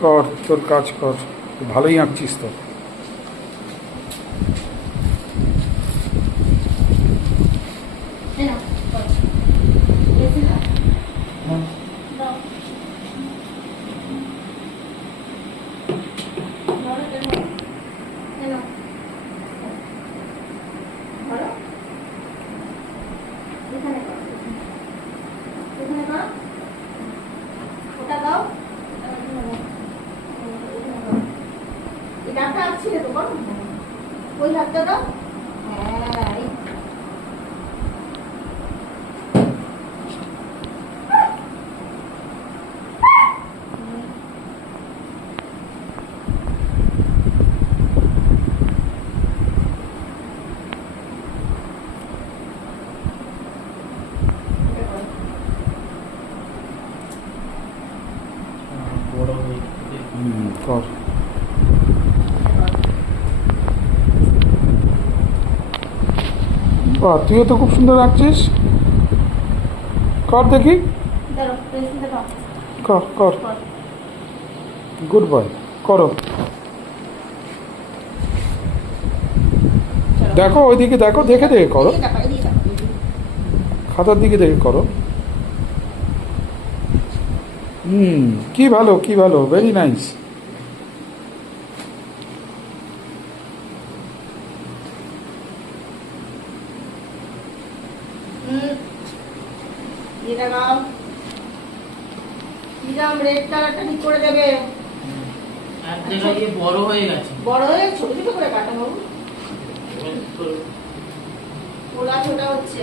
কর, তোর কাজ কর, ভালোই আঁকছিস তো। ওটা দাও, এটা আছে তো বল, ওই হাতটা দাও। হ্যাঁ, কর। বাহ, তুইও তো খুব সুন্দর আঁকছিস। কর দেখি, কর কর, গুড বয়, করো। দেখো ওইদিকে, দেখো, দেখে দেখে করো, খাতার দিকে দেখে করো। কি ভালো, কি ভালো, ভেরি নাইস। এটা নাও, রেড কালারটা ঠিক করে দেবে। এক জায়গায় বড় হয়ে গেছে, বড় হয়ে ছোট ছোট করে কাটো বাবু, ওলা ছোটা হচ্ছে।